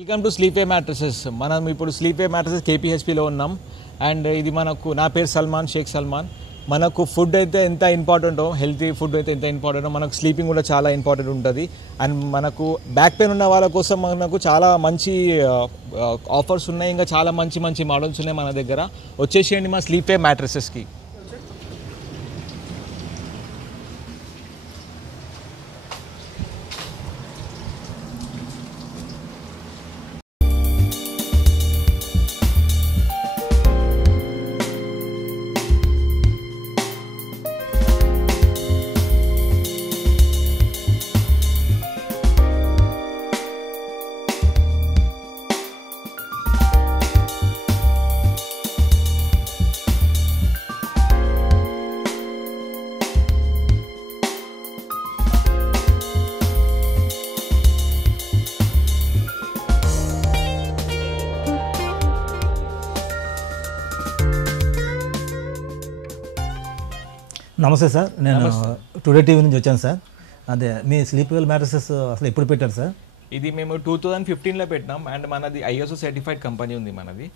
Welcome to స్లీపే mattresses. మనం ఇప్పుడు స్లీపే mattresses కేపీహెచ్పిలో ఉన్నాం. అండ్ ఇది మనకు, నా పేరు సల్మాన్, షేక్ సల్మాన్. మనకు ఫుడ్ అయితే ఎంత ఇంపార్టెంటో, హెల్తీ ఫుడ్ అయితే ఎంత ఇంపార్టెంటో, మనకు స్లీపింగ్ కూడా చాలా ఇంపార్టెంట్ ఉంటుంది. అండ్ మనకు బ్యాక్ పెయిన్ ఉన్న వాళ్ళ కోసం మనకు చాలా మంచి ఆఫర్స్ ఉన్నాయి. ఇంకా చాలా మంచి మంచి మోడల్స్ ఉన్నాయి మన దగ్గర. వచ్చేసేయండి మా స్లీపే మ్యాట్రసెస్కి. నమస్తే సార్, నేను టుడే టీవీ నుంచి వచ్చాను సార్. అదే మీ స్లీపబుల్ మ్యాట్రసెస్ అసలు ఎప్పుడు పెట్టారు సార్? ఇది మేము 2015లో పెట్టినాం. అండ్ మనది ఐఎస్ఓ సర్టిఫైడ్ కంపెనీ ఉంది మనది.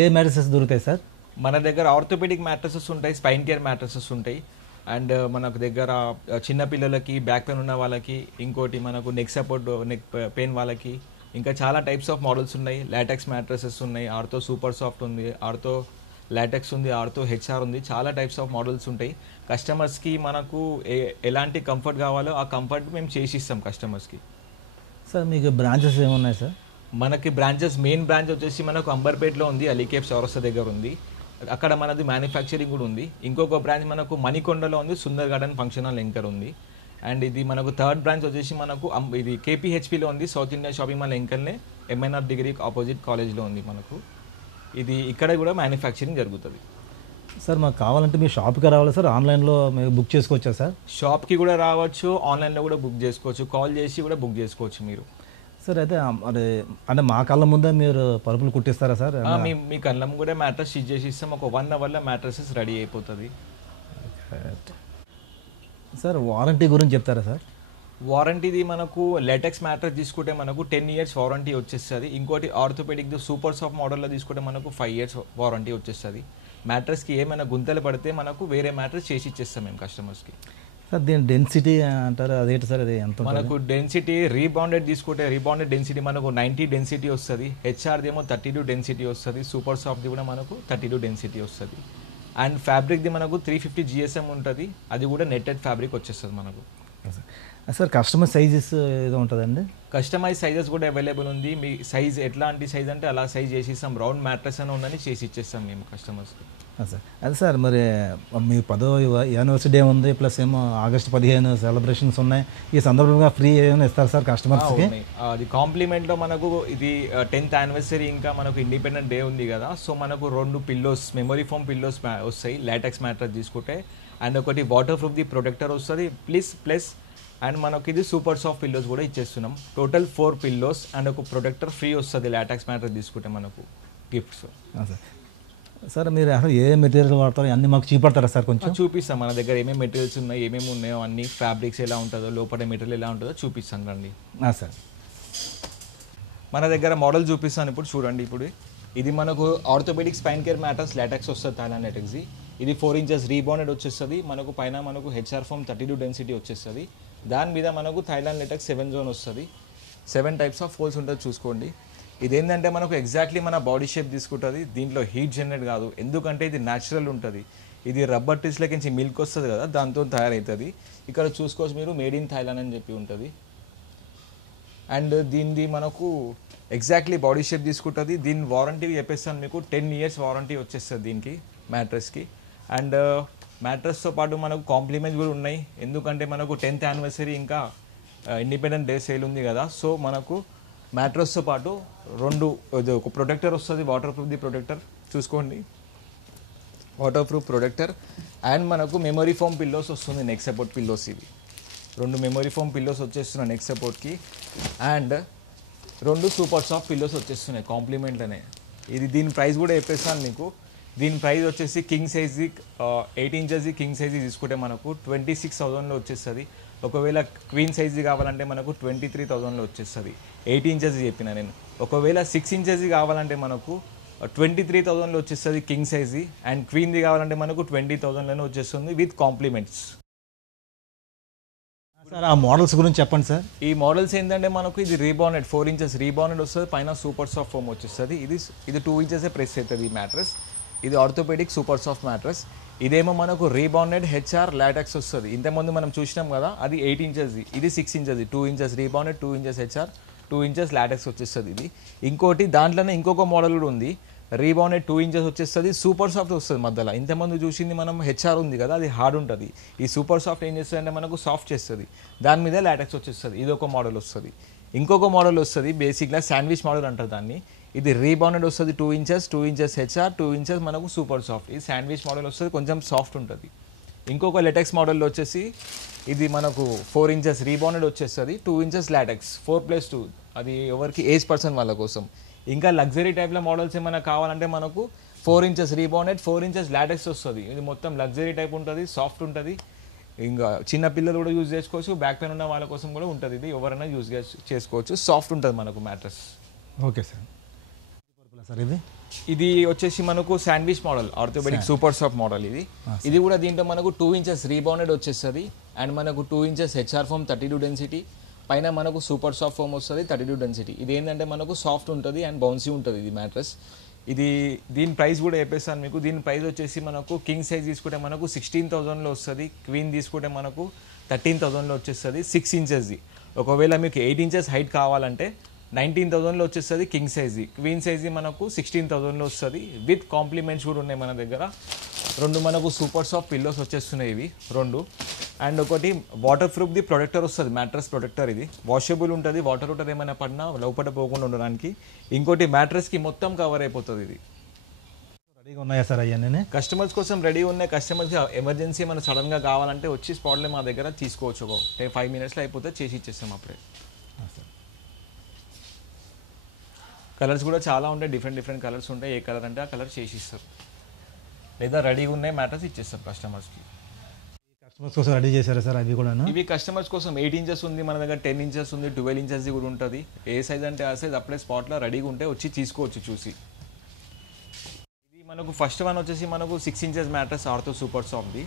ఏ మ్యాట్రసెస్ దొరుకుతాయి సార్? మన దగ్గర ఆర్థోపెడిక్ మ్యాట్రసెస్ ఉంటాయి, స్పైన్ కేర్ మ్యాట్రసెస్ ఉంటాయి. అండ్ మనకు దగ్గర చిన్న పిల్లలకి, బ్యాక్ పెయిన్ ఉన్న వాళ్ళకి, ఇంకోటి మనకు నెక్ సపోర్ట్, నెక్ పెయిన్ వాళ్ళకి, ఇంకా చాలా టైప్స్ ఆఫ్ మోడల్స్ ఉన్నాయి. లాటెక్స్ మ్యాట్రసెస్ ఉన్నాయి, ఆర్థో సూపర్ సాఫ్ట్ ఉంది, ఆర్థో లాటెక్స్ ఉంది, ఆర్థో హెచ్ఆర్ ఉంది. చాలా టైప్స్ ఆఫ్ మోడల్స్ ఉంటాయి. కస్టమర్స్కి మనకు ఎలాంటి కంఫర్ట్ కావాలో ఆ కంఫర్ట్ మేము చేసి ఇస్తాం కస్టమర్స్కి. సార్ మీకు బ్రాంచెస్ ఏమున్నాయి సార్? మనకి బ్రాంచెస్, మెయిన్ బ్రాంచ్ వచ్చేసి మనకు అంబర్పేటలో ఉంది, అలీకేఫ్ చౌరస్తా దగ్గర ఉంది. అక్కడ మనది మ్యానుఫ్యాక్చరింగ్ కూడా ఉంది. ఇంకొక బ్రాంచ్ మనకు మణికొండలో ఉంది, సుందర్ గార్డెన్ ఫంక్షన్ హాల్ ఎంకర్ ఉంది. అండ్ ఇది మనకు థర్డ్ బ్రాంచ్ వచ్చేసి మనకు ఇది కేపీహెచ్పిలో ఉంది, సౌత్ ఇండియా షాపింగ్ మాల్ ఎంకర్నే, ఎంఎన్ఆర్ డిగ్రీ ఆపోజిట్ కాలేజ్లో ఉంది మనకు. ఇది ఇక్కడ కూడా మ్యానుఫ్యాక్చరింగ్ జరుగుతుంది. సార్ మాకు కావాలంటే మీ షాప్కి రావాలి సార్, ఆన్లైన్లో మీరు బుక్ చేసుకోవచ్చా సార్? షాప్కి కూడా రావచ్చు, ఆన్లైన్లో కూడా బుక్ చేసుకోవచ్చు, కాల్ చేసి కూడా బుక్ చేసుకోవచ్చు మీరు. సార్ అయితే అదే అంటే మా కళ్ళ ముందే మీరు పరుపులు కుట్టిస్తారా సార్? మీ కళ్ళం కూడా మ్యాట్రస్ స్టిచ్ చేసి ఇస్తాం. ఒక 1 అవర్లో మ్యాట్రసెస్ రెడీ అయిపోతుంది. సార్ వారంటీ గురించి చెప్తారా సార్? వారంటీది మనకు లాటెక్స్ మ్యాట్రస్ తీసుకుంటే మనకు 10 years వారంటీ వచ్చేస్తుంది. ఇంకోటి ఆర్థోపెడిక్ సూపర్ సాఫ్ట్ మోడల్లో తీసుకుంటే మనకు 5 years వారంటీ వచ్చేస్తుంది. మ్యాట్రస్కి ఏమైనా గుంతలు పడితే మనకు వేరే మ్యాట్రస్ చేసి ఇచ్చేస్తాం మేము కస్టమర్స్కి. సార్ దీని డెన్సిటీ అంటారు, అదేంటి సార్? అది ఎంత? మనకు డెన్సిటీ రీబౌండెడ్ తీసుకుంటే రీబౌండెడ్ డెన్సిటీ మనకు 90 డెన్సిటీ వస్తుంది. హెచ్ఆర్ది ఏమో 32 డెన్సిటీ వస్తుంది. సూపర్ సాఫ్ట్ది కూడా మనకు 32 డెన్సిటీ వస్తుంది. అండ్ ఫ్యాబ్రిక్ది మనకు 350 GSM ఉంటుంది. అది కూడా నెట్టెడ్ ఫ్యాబ్రిక్ వచ్చేస్తుంది మనకు. సార్ కస్టమర్ సైజెస్ ఏదో ఉంటుందండి? కస్టమైజ్ సైజెస్ కూడా అవైలబుల్ ఉంది. మీ సైజ్ ఎట్లాంటి సైజ్ అంటే అలా సైజ్ చేసి ఇస్తాం. రౌండ్ మ్యాట్రస్ అని ఉందని చేసి ఇచ్చేస్తాం మేము కస్టమర్స్కి. సార్ అదే సార్, మరి మీ 10వ యానివర్సరీ డే ఉంది, ప్లస్ ఏమో ఆగస్టు 15 సెలబ్రేషన్స్ ఉన్నాయి. ఈ సందర్భంగా ఫ్రీ ఏమైనా ఇస్తారు సార్ కస్టమర్స్కి? అది కాంప్లిమెంట్లో మనకు ఇది 10th యానివర్సరీ, ఇంకా మనకు ఇండిపెండెంట్ డే ఉంది కదా. సో మనకు 2 పిల్లోస్, మెమరీ ఫోమ్ పిల్లోస్ వస్తాయి లాటెక్స్ మ్యాట్రస్ తీసుకుంటే. అండ్ ఒకటి వాటర్ ప్రూఫ్ది ప్రొటెక్టర్ వస్తుంది ప్లస్ అండ్ మనకి ఇది సూపర్ సాఫ్ట్ పిల్లోస్ కూడా ఇచ్చేస్తున్నాం. టోటల్ 4 పిల్లోస్ అండ్ ఒక ప్రొటెక్టర్ ఫ్రీ వస్తుంది లాటెక్స్ మ్యాట్రస్ తీసుకుంటే మనకు గిఫ్ట్స్. సార్ మీరు అసలు ఏ మెటీరియల్ వాడతారో అన్నీ మాకు చూపెడతారా సార్? కొంచెం చూపిస్తాం. మన దగ్గర ఏమేమి మెటీరియల్స్ ఉన్నాయి, ఏమేమి ఉన్నాయో అన్ని, ఫ్యాబ్రిక్స్ ఎలా ఉంటుందో, లోపల మెటీరియల్ ఎలా ఉంటుందో చూపిస్తాం రండి. సార్ మన దగ్గర మోడల్ చూపిస్తాను ఇప్పుడు చూడండి. ఇప్పుడు ఇది మనకు orthopaedic spine care mattress latex వస్తుంది, థాయిలాండ్ లాటెక్స్ది. ఇది 4 inches రీబౌండెడ్ వచ్చేస్తుంది. మనకు పైన మనకు హెచ్ఆర్ ఫోమ్ 32 డెన్సిటీ వచ్చేస్తుంది. దాని మీద మనకు థాయిలాండ్ లాటెక్స్ 7 zone వస్తుంది. 7 types ఆఫ్ ఫోల్స్ ఉంటుంది చూసుకోండి. ఇదేంటంటే మనకు ఎగ్జాక్ట్లీ మన బాడీ షేప్ తీసుకుంటుంది. దీంట్లో హీట్ జనరేట్ కాదు, ఎందుకంటే ఇది న్యాచురల్ ఉంటుంది. ఇది రబ్బర్ ట్రీస్లోకి నుంచి మిల్క్ వస్తుంది కదా, దాంతో తయారవుతుంది. ఇక్కడ చూసుకోవచ్చు మీరు, మేడ్ ఇన్ థాయిలాండ్ అని చెప్పి ఉంటుంది. అండ్ దీనిది మనకు ఎగ్జాక్ట్లీ బాడీ షేప్ తీసుకుంటుంది. దీని వారంటీ చెప్పేస్తాను మీకు, 10 years వారంటీ వచ్చేస్తుంది దీనికి మ్యాట్రస్కి. అండ్ మ్యాట్రస్తో పాటు మనకు కాంప్లిమెంట్స్ కూడా ఉన్నాయి, ఎందుకంటే మనకు 10th యానివర్సరీ ఇంకా ఇండిపెండెంట్ డే సేల్ ఉంది కదా. సో మనకు మ్యాట్రస్తో పాటు 2 ఒక ప్రొటెక్టర్ వస్తుంది, వాటర్ ప్రూఫ్ది ప్రొటెక్టర్ చూసుకోండి, వాటర్ ప్రూఫ్ ప్రొటెక్టర్. అండ్ మనకు మెమరీ ఫోమ్ పిల్లోస్ వస్తుంది, నెక్ సపోర్ట్ పిల్లోస్. ఇవి 2 మెమరీ ఫోమ్ పిల్లోస్ వచ్చేస్తున్నాయి నెక్ సపోర్ట్కి. అండ్ 2 సూపర్ సాఫ్ట్ పిల్లోస్ వచ్చేస్తున్నాయి కాంప్లిమెంట్లోనే. ఇది దీని ప్రైస్ కూడా చెప్పేస్తాను మీకు. దీని ప్రైస్ వచ్చేసి కింగ్ సైజ్ది 8 ఇంచెస్ది కింగ్ సైజ్ది తీసుకుంటే మనకు 26,000లో వచ్చేస్తుంది. ఒకవేళ క్వీన్ సైజ్ది కావాలంటే మనకు 23,000లో వచ్చేస్తుంది. 8 ఇంచెస్ చెప్పిన నేను. ఒకవేళ 6 ఇంచెస్ది కావాలంటే మనకు 23,000లో వచ్చేస్తుంది కింగ్ సైజ్ది. అండ్ క్వీన్ది కావాలంటే మనకు 20,000లోనే వచ్చేస్తుంది విత్ కాంప్లిమెంట్స్. సార్ ఆ మోడల్స్ గురించి చెప్పండి సార్. ఈ మోడల్స్ ఏంటంటే మనకు ఇది రీబాండెడ్ 4 ఇంచెస్ రీబాండెడ్ వస్తుంది, పైన సూపర్ సాఫ్ట్ ఫోమ్ వచ్చేస్తుంది. ఇది 2 ఇంచెసే ప్రెస్ అవుతుంది ఈ మ్యాట్రెస్. ఇది ఆర్థోపెడిక్ సూపర్ సాఫ్ట్ మ్యాట్రెస్. ఇదేమో మనకు రీబాండెడ్ హెచ్ఆర్ లాటెక్స్ వస్తుంది. ఇంతకుముందు మనం చూసినాం కదా, అది 8 ఇంచెస్ది, ఇది 6 ఇంచెస్ది. 2 inches rebonded, 2 inches HR, 2 inches latex వచ్చేస్తుంది. ఇది ఇంకోటి దాంట్లోనే ఇంకొక మోడల్ కూడా ఉంది. రీబాండెడ్ 2 ఇంచెస్ వచ్చేస్తుంది, సూపర్ సాఫ్ట్ వస్తుంది మధ్యలో. ఇంతకుముందు చూసింది మనం హెచ్ఆర్ ఉంది కదా, అది హార్డ్ ఉంటుంది. ఈ సూపర్ సాఫ్ట్ ఏం చేస్తుంది అంటే మనకు సాఫ్ట్ చేస్తుంది, దాని మీద లాటెక్స్ వచ్చేస్తుంది. ఇది ఒక మోడల్ వస్తుంది. ఇంకొక మోడల్ వస్తుంది, బేసిక్గా శాండ్విచ్ మోడల్ అంటారు దాన్ని. ఇది రీబాండెడ్ వస్తుంది 2 ఇంచెస్, 2 ఇంచెస్ హెచ్ఆర్, 2 ఇంచెస్ మనకు సూపర్ సాఫ్ట్. ఇది శాండ్విచ్ మోడల్ వస్తుంది, కొంచెం సాఫ్ట్ ఉంటుంది. ఇంకొక లెటెక్స్ మోడల్లో వచ్చేసి ఇది మనకు 4 ఇంచెస్ రీబాండెడ్ వచ్చేస్తుంది, 2 ఇంచెస్ లాటెక్స్, 4+2. అది ఎవరికి ఏజ్ పర్సన్ వాళ్ళ కోసం. ఇంకా లగ్జరీ టైప్లో మోడల్స్ ఏమైనా కావాలంటే మనకు 4 ఇంచెస్ రీబాండెడ్, 4 ఇంచెస్ లాటెక్స్ వస్తుంది. ఇది మొత్తం లగ్జరీ టైప్ ఉంటుంది, సాఫ్ట్ ఉంటుంది. ఇంకా చిన్న పిల్లలు కూడా యూజ్ చేసుకోవచ్చు, బ్యాక్ పెయిన్ ఉన్న వాళ్ళ కోసం కూడా ఉంటుంది. ఇది ఎవరైనా యూజ్ చేసుకోవచ్చు, సాఫ్ట్ ఉంటుంది మనకు మ్యాట్రెస్. Okay sir. సార్ ఇది వచ్చేసి మనకు sandwich model, orthopaedic super soft model. ఇది కూడా దీంట్లో మనకు 2 ఇంచెస్ రీబాండెడ్ వచ్చేస్తుంది. అండ్ మనకు 2 ఇంచెస్ హెచ్ఆర్ ఫోమ్ 32 డెన్సిటీ, పైన మనకు సూపర్ సాఫ్ట్ ఫోమ్ వస్తుంది 32 డెన్సిటీ. ఇది ఏంటంటే మనకు సాఫ్ట్ ఉంటుంది అండ్ బౌన్సీ ఉంటుంది ఇది మ్యాట్రెస్. దీని ప్రైస్ కూడా చెప్పేస్తాను మీకు. దీని ప్రైస్ వచ్చేసి మనకు కింగ్ సైజ్ తీసుకుంటే మనకు 16,000లో వస్తుంది, క్వీన్ తీసుకుంటే మనకు 13,000లో వచ్చేస్తుంది 6 ఇంచెస్ది. ఒకవేళ మీకు 8 ఇంచెస్ హైట్ కావాలంటే 19,000లో వచ్చేస్తుంది కింగ్ సైజ్ది. క్వీన్ సైజ్ది మనకు 16,000లో వస్తుంది విత్ కాంప్లిమెంట్స్ కూడా ఉన్నాయి మన దగ్గర. 2 మనకు సూపర్ సాఫ్ట్ పిల్లోస్ వచ్చేస్తున్నాయి ఇవి 2. అండ్ ఒకటి వాటర్ ప్రూఫ్ది ప్రొటెక్టర్ వస్తుంది, మ్యాట్రెస్ ప్రొటెక్టర్. ఇది వాషబుల్ ఉంటుంది, వాటర్ ఏమైనా పడినా లోపల పోకుండా ఉండడానికి. ఇంకోటి మ్యాట్రెస్కి మొత్తం కవర్ అయిపోతుంది. ఇది రెడీగా ఉన్నాయా సార్ అవన్నీ? కస్టమర్స్ కోసం రెడీ ఉన్నాయి. కస్టమర్స్ ఎమర్జెన్సీ ఏమైనా సడన్గా కావాలంటే వచ్చి స్పాట్లో మా దగ్గర తీసుకోవచ్చు. 5 మినిట్స్లో అయిపోతే చేసి ఇచ్చేస్తాం అప్పుడే. కలర్స్ కూడా చాలా ఉంటాయి, డిఫరెంట్ కలర్స్ ఉంటాయి. ఏ కలర్ అంటే ఆ కలర్ చేసి ఇస్తారు, లేదా రెడీగా ఉన్నాయి మ్యాటర్స్ ఇచ్చేస్తారు కస్టమర్స్కి. కస్టమర్స్ కోసం రెడీ చేశారా సార్ అవి కూడా? ఇవి కస్టమర్స్ కోసం 8 ఇంచెస్ ఉంది మన దగ్గర, 10 ఇంచెస్ ఉంది, 12 ఇంచెస్ది కూడా ఉంటుంది. ఏ సైజ్ అంటే ఆ సైజ్ అప్పుడే స్పాట్లో రెడీగా ఉంటే వచ్చి తీసుకోవచ్చు చూసి. ఇది మనకు ఫస్ట్ వన్ వచ్చేసి మనకు 6 ఇంచెస్ మ్యాట్రెస్ ఆర్థో సూపర్ సాఫ్ట్ది.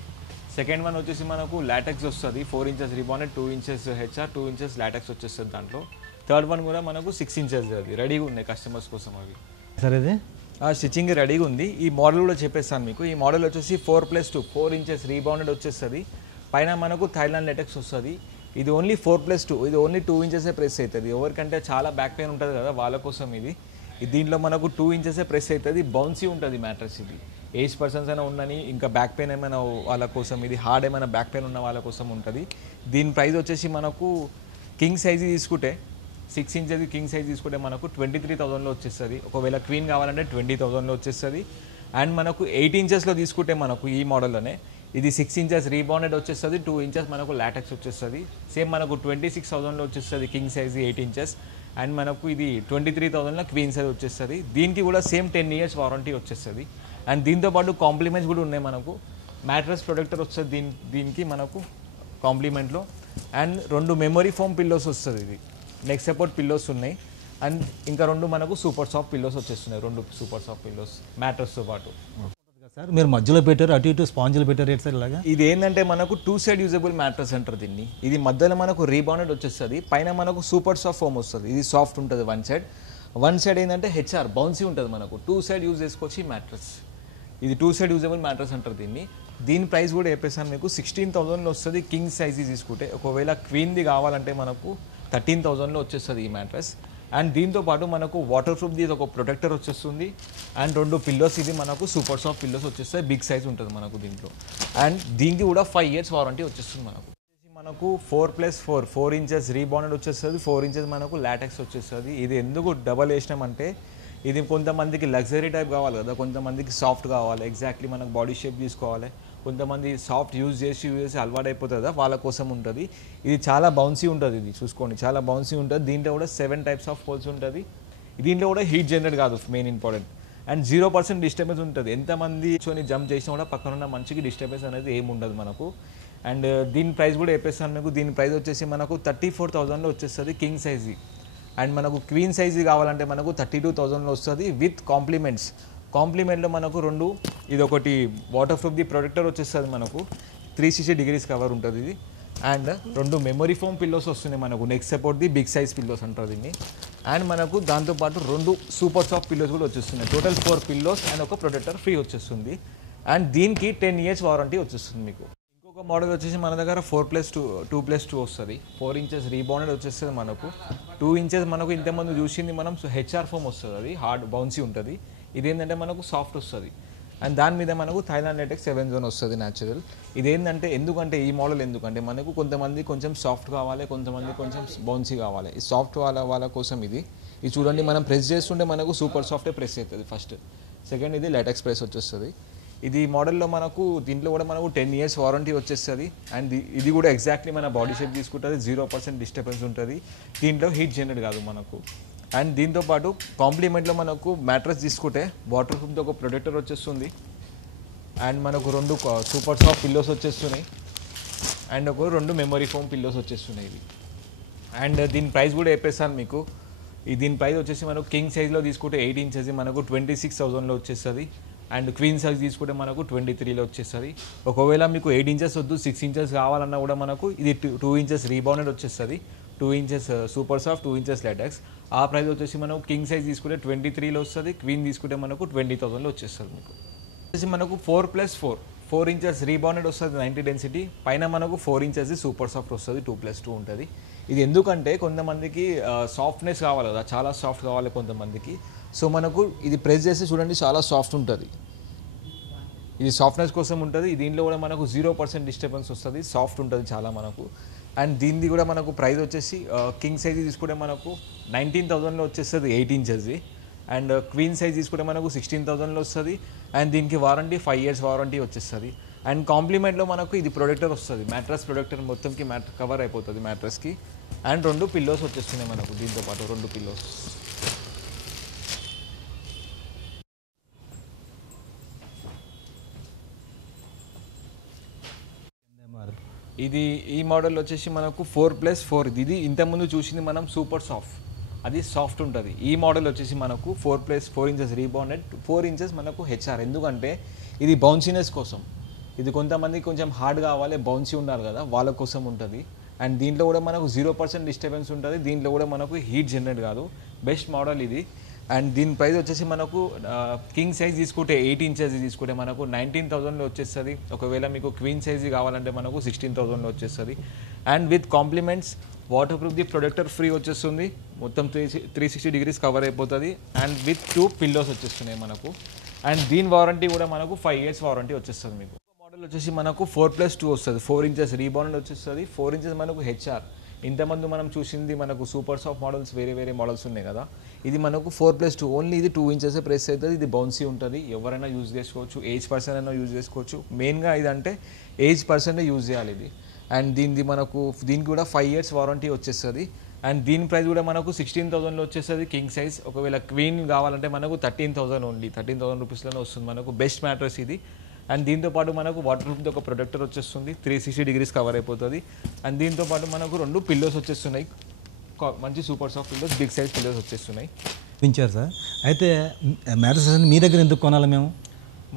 సెకండ్ వన్ వచ్చేసి మనకు లాటెక్స్ వస్తుంది, 4 inches rebonded, 2 inches HR, 2 inches latex వచ్చేస్తుంది దాంట్లో. థర్డ్ వన్ కూడా మనకు 6 ఇంచెస్ అది రెడీగా ఉన్నాయి కస్టమర్స్ కోసం. అవి సరే ఇది స్టిచ్చింగ్ రెడీగా ఉంది. ఈ మోడల్ కూడా చెప్పేస్తాను మీకు. ఈ మోడల్ వచ్చేసి 4+2, 4 ఇంచెస్ రీబాండెడ్ వచ్చేస్తుంది, పైన మనకు థైలాండ్ లెటెక్స్ వస్తుంది. ఇది ఓన్లీ 4+2, ఇది ఓన్లీ 2 ఇంచెసే ప్రెస్ అవుతుంది. ఎవరికంటే చాలా బ్యాక్ పెయిన్ ఉంటుంది కదా వాళ్ళ కోసం ఇది. దీంట్లో మనకు 2 ఇంచెసే ప్రెస్ అవుతుంది, బౌన్సీ ఉంటుంది మ్యాట్రెస్. ఇది ఏజ్ పర్సన్స్ అయినా ఉండని, ఇంకా బ్యాక్ పెయిన్ ఏమైనా వాళ్ళ కోసం, ఇది హార్డ్ ఏమైనా బ్యాక్ పెయిన్ ఉన్న వాళ్ళ కోసం ఉంటుంది. దీని ప్రైస్ వచ్చేసి మనకు కింగ్ సైజ్ తీసుకుంటే 6 ఇంచెస్ కింగ్ సైజ్ తీసుకుంటే మనకు 23,000లో వచ్చేస్తుంది. ఒకవేళ క్వీన్ కావాలంటే 20,000లో వచ్చేస్తుంది. అండ్ మనకు 8 ఇంచెస్లో తీసుకుంటే మనకు ఈ మోడల్లోనే ఇది 6 ఇంచెస్ రీబాండెడ్ వచ్చేస్తుంది, 2 ఇంచెస్ మనకు లాటెక్స్ వచ్చేస్తుంది. సేమ్ మనకు 26,000లో వచ్చేస్తుంది కింగ్ సైజ్ 8 ఇంచెస్. అండ్ మనకు ఇది 23,000లో క్వీన్ సైజ్ వచ్చేస్తుంది. దీనికి కూడా సేమ్ 10 ఇయర్స్ వారంటీ వచ్చేస్తుంది. అండ్ దీంతోపాటు కాంప్లిమెంట్స్ కూడా ఉన్నాయి మనకు. మ్యాట్రెస్ ప్రొటెక్టర్ వస్తుంది దీనికి మనకు కాంప్లిమెంట్లో. అండ్ 2 మెమరీ ఫోమ్ పిల్లోస్ వస్తుంది. ఇది నెక్ సపోర్ట్ పిల్లోస్ ఉన్నాయి. అండ్ ఇంకా 2 మనకు సూపర్ సాఫ్ట్ పిల్లోస్ వచ్చేస్తున్నాయి, 2 సూపర్ సాఫ్ట్ పిల్లోస్ మ్యాట్రెస్తో పాటు. సార్ మీరు మధ్యలో పెట్టారు, అటు ఇటు స్పాంజ్లు పెట్టారు ఏంటి సార్ ఇలాగా? ఇది ఏంటంటే మనకు 2 సైడ్ యూజబుల్ మ్యాట్రెస్ అంటారు దీన్ని. ఇది మధ్యలో మనకు రీబాండెడ్ వచ్చేస్తుంది, పైన మనకు సూపర్ సాఫ్ట్ ఫోమ్ వస్తుంది. ఇది సాఫ్ట్ ఉంటుంది వన్ సైడ్ ఏంటంటే హెచ్ఆర్ బౌన్సీ ఉంటుంది మనకు. 2 సైడ్ యూజ్ చేసుకోవచ్చు ఈ మ్యాట్రెస్. ఇది 2 సైడ్ యూజబుల్ మ్యాట్రెస్ అంటారు దీన్ని. దీని ప్రైస్ కూడా చెప్పేసాను మీకు, 16,000లో వస్తుంది కింగ్ సైజ్ తీసుకుంటే. ఒకవేళ క్వీన్ది కావాలంటే మనకు 13,000లో వచ్చేస్తుంది ఈ మ్యాట్రెస్. అండ్ దీంతో పాటు మనకు వాటర్ ప్రూఫ్ది ఒక ప్రొటెక్టర్ వచ్చేస్తుంది. అండ్ 2 పిల్లోస్, ఇది మనకు సూపర్ సాఫ్ట్ పిల్లోస్ వచ్చేస్తాయి, బిగ్ సైజ్ ఉంటుంది మనకు దీంట్లో. అండ్ దీనికి కూడా 5 ఇయర్స్ వారంటీ వచ్చేస్తుంది మనకు 4+4, 4 ఇంచెస్ రీబాండెడ్ వచ్చేస్తుంది, 4 ఇంచెస్ మనకు లాటెక్స్ వచ్చేస్తుంది. ఇది ఎందుకు డబల్ వేసినామంటే ఇది కొంతమందికి లగ్జరీ టైప్ కావాలి కదా, కొంతమందికి సాఫ్ట్ కావాలి, ఎగ్జాక్ట్లీ మనకు బాడీ షేప్ తీసుకోవాలి, కొంతమంది సాఫ్ట్ యూజ్ చేసి అలవాటు అయిపోతుంది కదా వాళ్ళ కోసం ఉంటుంది. ఇది చాలా బౌన్సీ ఉంటుంది, ఇది చూసుకోండి చాలా బౌన్సీ ఉంటుంది. దీంట్లో కూడా 7 టైప్స్ ఆఫ్ హోల్స్ ఉంటుంది. దీంట్లో కూడా హీట్ జనరేట్ కాదు, మెయిన్ ఇంపార్టెంట్. అండ్ 0% డిస్టర్బెన్స్ ఉంటుంది. ఎంతమంది కూర్చొని జంప్ చేసినా కూడా పక్కన ఉన్న మనిషికి డిస్టర్బెన్స్ అనేది ఏమి ఉండదు మనకు. అండ్ దీని ప్రైస్ కూడా చెప్పేస్తాను మీకు. దీని ప్రైస్ వచ్చేసి మనకు 34,000లో వచ్చేస్తుంది కింగ్ సైజ్. అండ్ మనకు క్వీన్ సైజ్ కావాలంటే మనకు 32,000లో వస్తుంది విత్ కాంప్లిమెంట్లో మనకు రెండు, ఇది ఒకటి వాటర్ ప్రూఫ్ ది ప్రొటెక్టర్ వచ్చేస్తుంది మనకు, 360 degrees కవర్ ఉంటుంది ఇది. అండ్ రెండు మెమరీ ఫోమ్ పిల్లోస్ వస్తున్నాయి మనకు, neck support the big size pillows అంటారు దీన్ని. అండ్ మనకు దాంతోపాటు రెండు సూపర్ సాఫ్ట్ పిల్లోస్ కూడా వచ్చేస్తున్నాయి. టోటల్ 4 పిల్లోస్ అండ్ ఒక ప్రొటెక్టర్ ఫ్రీ వచ్చేస్తుంది. అండ్ దీనికి 10 years వారంటీ వచ్చేస్తుంది మీకు. ఇంకొక మోడల్ వచ్చేసి మన దగ్గర 4+2 వస్తుంది. 4 inches రీబౌండెడ్ వచ్చేస్తుంది మనకు. 2 inches మనకు ఇంతకుముందు చూసింది మనం హెచ్ఆర్ ఫోమ్ వస్తుంది, అది హార్డ్ బౌన్సీ ఉంటుంది. ఇదేంటంటే మనకు సాఫ్ట్ వస్తుంది. అండ్ దాని మీద మనకు థైలాండ్ లాటెక్స్ 7 zone వస్తుంది న్యాచురల్. ఇదేంటంటే ఎందుకంటే ఈ మోడల్ ఎందుకంటే మనకు కొంతమంది కొంచెం సాఫ్ట్ కావాలి, కొంతమంది కొంచెం బౌన్సీ కావాలి. ఈ సాఫ్ట్ వాళ్ళ కోసం ఇది చూడండి, మనం ప్రెస్ చేస్తుంటే మనకు సూపర్ సాఫ్టే ప్రెస్ అవుతుంది ఫస్ట్. సెకండ్ ఇది లాటెక్స్ ప్రెస్ వచ్చేస్తుంది. ఇది మోడల్లో మనకు దీంట్లో కూడా మనకు 10 years వారంటీ వచ్చేస్తుంది. అండ్ ఇది కూడా ఎగ్జాక్ట్లీ మన బాడీ షేప్ తీసుకుంటుంది, 0% డిస్టర్బెన్స్ ఉంటుంది. దీంట్లో హీట్ జనరేట్ కాదు మనకు. అండ్ దీంతోపాటు కాంప్లిమెంట్లో మనకు మ్యాట్రెస్ తీసుకుంటే వాటర్ ప్రూఫ్తో ఒక ప్రొటెక్టర్ వచ్చేస్తుంది. అండ్ మనకు రెండు సూపర్ సాఫ్ట్ పిల్లోస్ వచ్చేస్తున్నాయి. అండ్ ఒక రెండు మెమరీ ఫోమ్ పిల్లోస్ వచ్చేస్తున్నాయి ఇది. అండ్ దీని ప్రైస్ కూడా చెప్పేస్తాను మీకు. దీని ప్రైస్ వచ్చేసి మనకు కింగ్ సైజ్లో తీసుకుంటే 8 inches మనకు 26,000లో వచ్చేస్తుంది. అండ్ క్వీన్ సైజ్ తీసుకుంటే మనకు 23లో వచ్చేస్తుంది. ఒకవేళ మీకు 8 inches వద్దు 6 inches కావాలన్నా కూడా మనకు ఇది 2 inches రీబౌండెడ్ వచ్చేస్తుంది. 2 inches super soft, 2 inches LaTeX. ఆ ప్రైస్ వచ్చేసి మనకు కింగ్ సైజ్ తీసుకుంటే 23లో వస్తుంది. క్వీన్ తీసుకుంటే మనకు 20,000లో వచ్చేస్తుంది మీకు. వచ్చేసి మనకు 4+4 inches రీబౌండెడ్ వస్తుంది 90 density. పైన మనకు 4 inches సూపర్ సాఫ్ట్ వస్తుంది, 2+2 ఉంటుంది. ఇది ఎందుకంటే కొంతమందికి సాఫ్ట్నెస్ కావాలి కదా, చాలా సాఫ్ట్ కావాలి కొంతమందికి. సో మనకు ఇది ప్రెస్ చేసి చూడండి చాలా సాఫ్ట్ ఉంటుంది. ఇది సాఫ్ట్నెస్ కోసం ఉంటుంది. దీంట్లో కూడా మనకు 0% డిస్టర్బెన్స్ వస్తుంది, సాఫ్ట్ ఉంటుంది చాలా మనకు. అండ్ దీనిది కూడా మనకు ప్రైస్ వచ్చేసి కింగ్ సైజ్ తీసుకుంటే మనకు 19,000లో వచ్చేస్తుంది 8 inches. అండ్ క్వీన్ సైజ్ తీసుకుంటే మనకు 16,000లో వస్తుంది. అండ్ దీనికి వారంటీ 5 years వారంటీ వచ్చేస్తుంది. అండ్ కాంప్లిమెంట్లో మనకు ఇది ప్రొటెక్టర్ వస్తుంది, మ్యాట్రస్ ప్రొటెక్టర్ మొత్తంకి కవర్ అయిపోతుంది మ్యాట్రస్కి. అండ్ రెండు పిల్లోస్ వచ్చేస్తున్నాయి మనకు దీంతోపాటు, రెండు పిల్లోస్. ఇది ఈ మోడల్ వచ్చేసి మనకు 4+4. ఇది ఇంతకుముందు చూసింది మనం సూపర్ సాఫ్ట్, అది సాఫ్ట్ ఉంటుంది. ఈ మోడల్ వచ్చేసి మనకు 4+4 inches రీబౌండెడ్, 4 inches మనకు హెచ్ఆర్. ఎందుకంటే ఇది బౌన్సీనెస్ కోసం. ఇది కొంతమంది కొంచెం హార్డ్ కావాలి, బౌన్సీ ఉండాలి కదా, వాళ్ళ కోసం ఉంటుంది. అండ్ దీంట్లో కూడా మనకు 0% డిస్టర్బెన్స్ ఉంటుంది. దీంట్లో కూడా మనకు హీట్ జనరేట్ కాదు. బెస్ట్ మోడల్ ఇది. అండ్ దీని ప్రైస్ వచ్చేసి మనకు కింగ్ సైజ్ తీసుకుంటే 8 inches తీసుకుంటే మనకు 19,000లో వచ్చేస్తుంది. ఒకవేళ మీకు క్వీన్ సైజ్ కావాలంటే మనకు 16,000లో వచ్చేస్తుంది. And with compliments water proof the protector free వచ్చేస్తుంది, మొత్తం 360 degrees కవర్ అయిపోతుంది. అండ్ విత్ 2 పిల్లోస్ వచ్చేస్తున్నాయి మనకు. అండ్ దీని వారంటీ కూడా మనకు 5 years వారంటీ వచ్చేస్తుంది మీకు. మోడల్ వచ్చేసి మనకు 4+2 వస్తుంది, 4 inches రీబౌండ్ వచ్చేస్తుంది, 4 inches మనకు హెచ్ఆర్. ఇంతమంది మనం చూసింది మనకు సూపర్ సాఫ్ట్ మోడల్స్ వేరే మోడల్స్ ఉన్నాయి కదా, ఇది మనకు 4+2 ఓన్లీ. ఇది 2 inches ప్రెస్ అవుతుంది. ఇది బౌన్సీ ఉంటుంది, ఎవరైనా యూజ్ చేసుకోవచ్చు, ఏజ్ పర్సన్ అయినా యూజ్ చేసుకోవచ్చు. మెయిన్గా ఇదంటే ఏజ్ పర్సనే యూజ్ చేయాలి ఇది. అండ్ దీనికి కూడా 5 years వారంటీ వచ్చేస్తుంది. అండ్ దీని ప్రైస్ కూడా మనకు 16,000లో వచ్చేస్తుంది కింగ్ సైజ్. ఒకవేళ క్వీన్ కావాలంటే మనకు 13,000 ఓన్లీ, 13,000 రూపీస్లోనే వస్తుంది మనకు. బెస్ట్ మ్యాట్రెస్ ఇది. అండ్ దీంతోపాటు మనకు వాటర్ ప్రూఫ్ది ఒక ప్రొటెక్టర్ వచ్చేస్తుంది, 360 degrees కవర్ అయిపోతుంది. అండ్ దీంతోపాటు మనకు రెండు పిల్లోస్ వచ్చేస్తున్నాయి, మంచి super soft pillows, big size pillows వచ్చేస్తున్నాయి. పెంచారు సార్. అయితే మ్యాట్రెస్ మీ దగ్గర ఎందుకు కొనాలి మేము?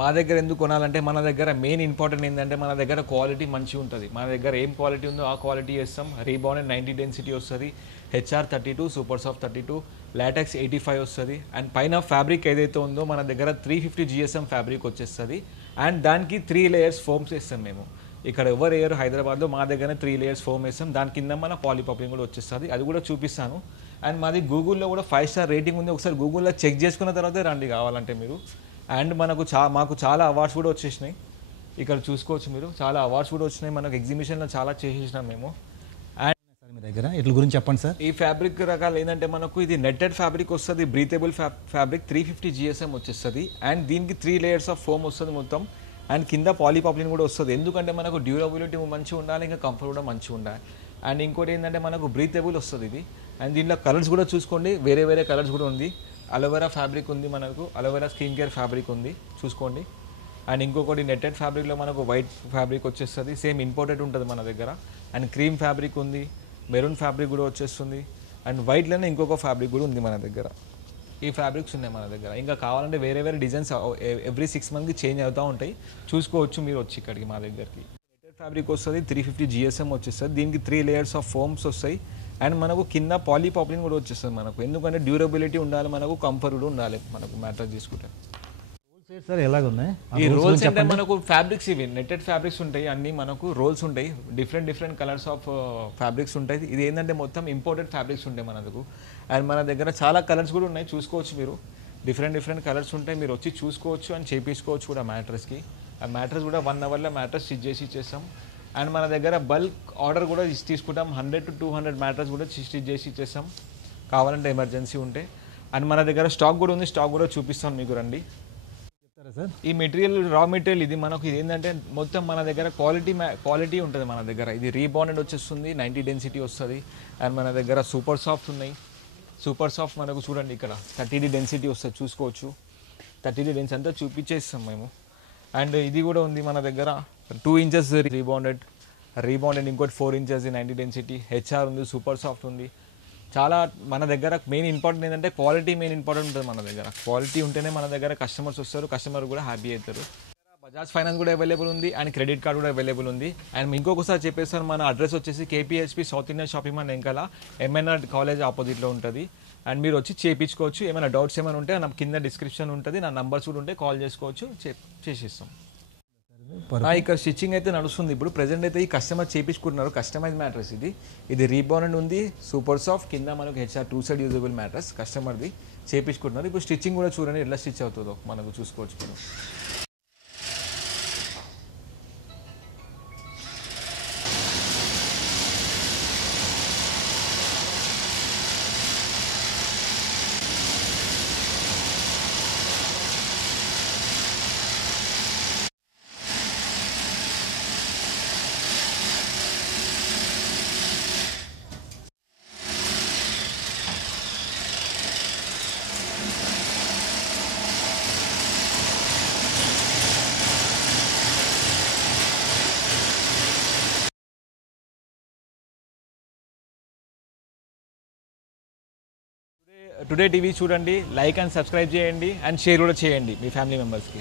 మా దగ్గర ఎందుకు కొనాలంటే మన దగ్గర మెయిన్ ఇంపార్టెంట్ ఏంటంటే మన దగ్గర క్వాలిటీ మంచిగా ఉంటుంది. మన దగ్గర ఏం క్వాలిటీ ఉందో ఆ క్వాలిటీ చేస్తాం. రీబౌండెడ్ 90 density వస్తుంది, హెచ్ఆర్ 32, సూపర్ సాఫ్ట్ 32, లాటెక్స్ 85 వస్తుంది. అండ్ పైన ఫ్యాబ్రిక్ ఏదైతే ఉందో మన దగ్గర 350 GSM ఫ్యాబ్రిక్ వచ్చేస్తుంది. అండ్ దానికి 3 layers ఫోమ్స్ వేస్తాం మేము. ఇక్కడ ఎవరు వేయరు హైదరాబాద్లో, మా దగ్గరనే 3 layers ఫోమ్ వేస్తాం. దాని కింద మన పాలీపాపింగ్ కూడా వచ్చేస్తుంది, అది కూడా చూపిస్తాను. అండ్ మాది గూగుల్లో కూడా 5 star రేటింగ్ ఉంది, ఒకసారి గూగుల్లో చెక్ చేసుకున్న తర్వాతే రండి కావాలంటే మీరు. అండ్ మాకు చాలా అవార్డ్స్ కూడా వచ్చేసినాయి, ఇక్కడ చూసుకోవచ్చు మీరు. చాలా అవార్డ్స్ కూడా వచ్చినాయి మనకు, ఎగ్జిబిషన్లో చాలా చేసేసినాం మేము. అండ్ మీ దగ్గర ఇట్ల గురించి చెప్పండి సార్. ఈ ఫ్యాబ్రిక్ రకాలు ఏంటంటే మనకు ఇది నెట్టెడ్ ఫ్యాబ్రిక్ వస్తుంది, బ్రీతబుల్ ఫ్యాబ్రిక్, 350 GSM వచ్చేస్తుంది. అండ్ దీనికి 3 layers ఆఫ్ ఫోమ్ వస్తుంది మొత్తం. అండ్ కింద పాలీపాప్లిన్ కూడా వస్తుంది, ఎందుకంటే మనకు డ్యూరబిలిటీ మంచిగా ఉండాలి, ఇంకా కంఫర్ట్ కూడా మంచిగా ఉండాలి. అండ్ ఇంకోటి ఏంటంటే మనకు బ్రీతబుల్ వస్తుంది ఇది. అండ్ దీంట్లో కలర్స్ కూడా చూసుకోండి, వేరే కలర్స్ కూడా ఉంది. అలోవెరా ఫ్యాబ్రిక్ ఉంది మనకు, అలోవెరా స్కిన్ కేర్ ఫ్యాబ్రిక్ ఉంది చూసుకోండి. అండ్ ఇంకొకటి నెట్టెడ్ ఫ్యాబ్రిక్లో మనకు వైట్ ఫ్యాబ్రిక్ వచ్చేస్తుంది, సేమ్ ఇంపోర్టెడ్ ఉంటుంది మన దగ్గర. అండ్ క్రీమ్ ఫ్యాబ్రిక్ ఉంది, మెరూన్ ఫ్యాబ్రిక్ కూడా వచ్చేస్తుంది. అండ్ వైట్లోనే ఇంకొక ఫ్యాబ్రిక్ కూడా ఉంది మన దగ్గర. ఈ ఫ్యాబ్రిక్స్ ఉన్నాయి మన దగ్గర. ఇంకా కావాలంటే వేరే వేరే డిజైన్స్ ఎవ్రీ 6 మంత్కి చేంజ్ అవుతూ ఉంటాయి, చూసుకోవచ్చు మీరు వచ్చి ఇక్కడికి మా దగ్గరికి. నెట్టెడ్ ఫ్యాబ్రిక్ వస్తుంది, 350 GSM వచ్చేస్తుంది. దీనికి 3 లేయర్స్ ఆఫ్ ఫోమ్స్ వస్తాయి. అండ్ మనకు కింద పాలీపాప్లిన్ కూడా వచ్చేస్తుంది మనకు, ఎందుకంటే డ్యూరబిలిటీ ఉండాలి, మనకు కంఫర్ట్ కూడా ఉండాలి మనకు మ్యాట్రెస్ తీసుకుంటే. సార్ ఎలాగ ఉన్నాయి ఈ రోల్స్ అంటే మనకు ఫ్యాబ్రిక్స్ ఇవి నెట్టెడ్ ఫ్యాబ్రిక్స్ ఉంటాయి, అన్ని మనకు రోల్స్ ఉంటాయి, డిఫరెంట్ కలర్స్ ఆఫ్ ఫ్యాబ్రిక్స్ ఉంటాయి. ఇది ఏంటంటే మొత్తం ఇంపోర్టెడ్ ఫ్యాబ్రిక్స్ ఉంటాయి మనకు. అండ్ మన దగ్గర చాలా కలర్స్ కూడా ఉన్నాయి, చూసుకోవచ్చు మీరు. డిఫరెంట్ కలర్స్ ఉంటాయి, మీరు వచ్చి చూసుకోవచ్చు అండ్ చేయించుకోవచ్చు కూడా మ్యాట్రెస్కి. ఆ మ్యాట్రెస్ కూడా 1 అవర్లో మ్యాట్రెస్ స్టిచ్ చేసి ఇచ్చేస్తాం. అండ్ మన దగ్గర బల్క్ ఆర్డర్ కూడా తీసుకుంటాం, 100 to 200 మ్యాట్రెస్ కూడా స్టిచ్ చేసి ఇచ్చేస్తాం కావాలంటే ఎమర్జెన్సీ ఉంటే. అండ్ మన దగ్గర స్టాక్ కూడా ఉంది, స్టాక్ కూడా చూపిస్తాను మీకు, రండి. సార్ ఈ మెటీరియల్ రా మెటీరియల్ ఇది మనకు, ఇది ఏంటంటే మొత్తం మన దగ్గర క్వాలిటీ ఉంటుంది మన దగ్గర. ఇది రీబాండెడ్ వచ్చేస్తుంది, 90 డెన్సిటీ వస్తుంది. అండ్ మన దగ్గర సూపర్ సాఫ్ట్ ఉన్నాయి. సూపర్ సాఫ్ట్ మనకు చూడండి ఇక్కడ 30D డెన్సిటీ వస్తుంది, చూసుకోవచ్చు. 30D డెన్సిటీ అంతా చూపించేస్తాం మేము. అండ్ ఇది కూడా ఉంది మన దగ్గర 2 ఇంచెస్ రీబాండెడ్, ఇంకోటి 4 ఇంచెస్ 90 డెన్సిటీ. హెచ్ఆర్ ఉంది, సూపర్ సాఫ్ట్ ఉంది. చాలా మన దగ్గర మెయిన్ ఇంపార్టెంట్ ఏంటంటే క్వాలిటీ మెయిన్ ఇంపార్టెంట్ ఉంటుంది మన దగ్గర. క్వాలిటీ ఉంటేనే మన దగ్గర కస్టమర్స్ వస్తారు, కస్టమర్ కూడా హ్యాపీ అవుతారు. బజాజ్ ఫైనాన్స్ కూడా అవైలబుల్ ఉంది అండ్ క్రెడిట్ కార్డ్ కూడా అవైలబుల్ ఉంది. అండ్ ఇంకొకసారి చెప్పేస్తాను, మన అడ్రస్ వచ్చేసి KPHP South Indian shopping mall వెంకల MNR కాలేజ్ ఆపోజిట్లో ఉంటుంది. అండ్ మీరు వచ్చి చేయించుకోవచ్చు. ఏమైనా డౌట్స్ ఏమైనా ఉంటే నా కింద డిస్క్రిప్షన్ ఉంటుంది, నా నంబర్స్ కూడా ఉంటే కాల్ చేసుకోవచ్చు, చేసిస్తాం. ఇక్కడ స్టిచ్చింగ్ అయితే నడుస్తుంది ఇప్పుడు ప్రెజెంట్. అయితే ఈ కస్టమర్ చేయించుకుంటున్నారు, కస్టమైజ్ మ్యాట్రెస్ ఇది రీబాండెడ్ ఉంది, సూపర్ సాఫ్ట్, కింద మనకు హెచ్ఆర్ 2 సైడ్ యూజబుల్ మ్యాట్రెస్ కస్టమర్ది చేయించుకుంటున్నారు. ఇప్పుడు స్టిచ్చింగ్ కూడా చూడండి ఎట్లా స్టిచ్ అవుతుందో మనకు చూసుకోవచ్చు ఇప్పుడు. టుడే టీవీ చూడండి, లైక్ అండ్ సబ్స్క్రైబ్ చేయండి అండ్ షేర్ కూడా చేయండి మీ ఫ్యామిలీ మెంబర్స్కి.